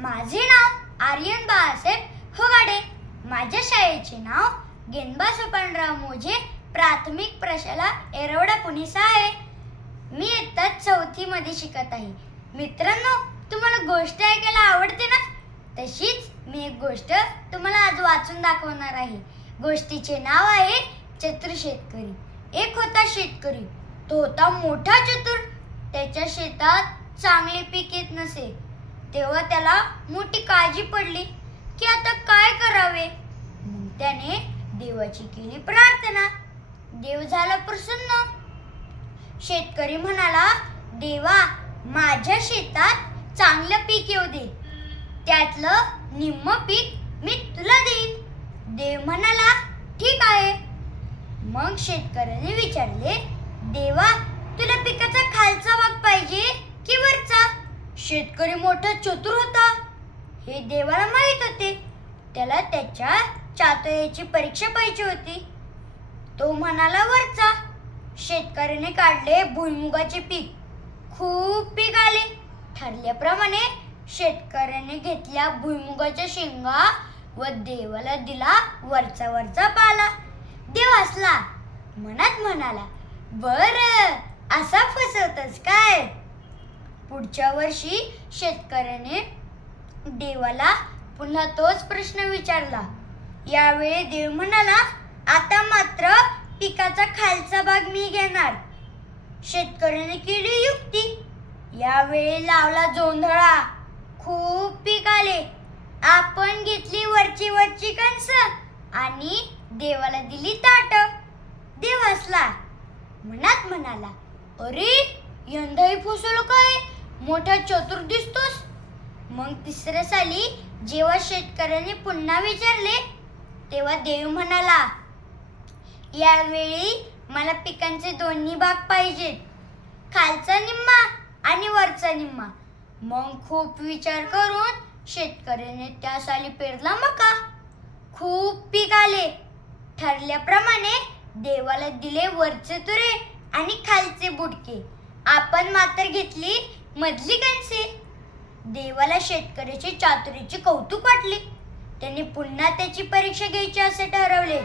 माझे नाव आर्यन बाळासाहेब होगाडे. माझ्या शाळेचे नाव गेनबा सोपानराव मोजे प्राथमिक प्रशाला एरवडा पुणेसा आहे मी इयत्ता चौथीमध्ये शिकत आहे. मित्रांनो तुम्हाला गोष्ट ऐकायला आवडते ना? तशीच मी एक गोष्ट तुम्हाला आज वाचून दाखवणार आहे. गोष्टीचे नाव आहे चतुर शेतकरी. एक होता शेतकरी तो होता मोठा चतुर. त्याच्या शेतात चांगले पीक येत नसे. तेव्हा त्याला मोठी काळजी पडली की आता काय करावे? त्याने देवाची केली प्रार्थना. देव झाला प्रसन्न. शेतकरी म्हणाला देवा माझ्या शेतात चांगलं पीक येऊ दे. त्यातलं निम्म पीक मी तुला देईन. देव म्हणाला ठीक आहे. मग शेतकऱ्याने विचारले देवा तुला पिकाचा खालचा भाग पाहिजे? शेतकरी मोठा चतुर होता. हे देवाला माहीत होते. त्याला त्याच्या चातुर्याची परीक्षा पाहिजे होती. तो म्हणाला वरचा. शेतकऱ्याने काढले भुईमुगाचे पीक. खूप पीक आले. ठरल्याप्रमाणे शेतकऱ्याने घेतल्या भुईमुगाच्या शेंगा व देवाला दिला वरचा वरचा पाला. देव असला मनात म्हणाला बर असा फसवतस काय? पुढच्या वर्षी शेतकऱ्याने देवाला पुन्हा तोच प्रश्न विचारला. यावेळी देव म्हणाला आता मात्र पिकाचा खालचा भाग मी घेणार. शेतकऱ्याने केली युक्ती. यावेळी लावला जोंधळा. खूप पीक आले. आपण घेतली वरची वरची कणस आणि देवाला दिली ताट. देव असला मनात म्हणाला अरे यंदाही फसवलं काय? मोठा चतुर दिसतोस. मग तिसऱ्या साली जेव्हा शेतकऱ्याने पुन्हा विचारले तेव्हा देव म्हणाला यावेळी मला पिकांचे दोन्ही भाग पाहिजेत खालचा निम्मा आणि वरचा निम्मा. मग खूप विचार करून शेतकऱ्याने त्या साली पेरला मका. खूप पीक आले. ठरल्याप्रमाणे देवाला दिले वरचे तुरे आणि खालचे बुटके आपण मात्र घेतली मधली कणसे. देवाला शेतकऱ्याची चातुरीचे कौतुक वाटले. त्याने पुन्हा त्याची परीक्षा घ्यायची असे ठरवले.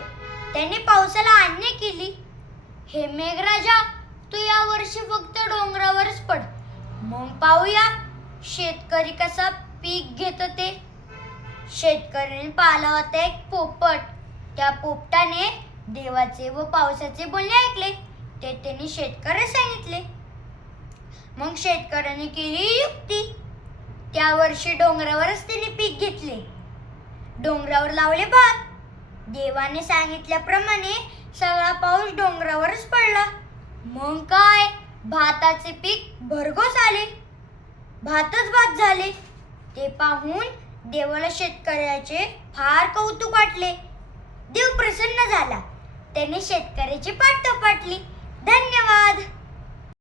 त्याने पावसाला आणणे केली. हे मेघराजा तू या वर्षी फक्त डोंगरावरच पड. मग पाहूया शेतकरी कसा पीक घेत ते. शेतकऱ्याने पाहिला होता एक पोपट. त्या पोपटाने देवाचे व पावसाचे बोलणे ऐकले. ते त्यांनी शेतकऱ्यास सांगितले. मग शेतकऱ्याने केली युक्ती. त्या वर्षी डोंगरावरच त्याने पीक घेतले. डोंगरावर लावले भात देवाने सांगितल्याप्रमाणे सगळा पाऊस डोंगरावरच पडला. मग काय? भाताचे पीक भरघोस आले. भातच भात झाले. ते पाहून देवाला शेतकऱ्याचे फार कौतुक वाटले. देव प्रसन्न झाला. त्याने शेतकऱ्याची पाठ पाटली धन्यवाद.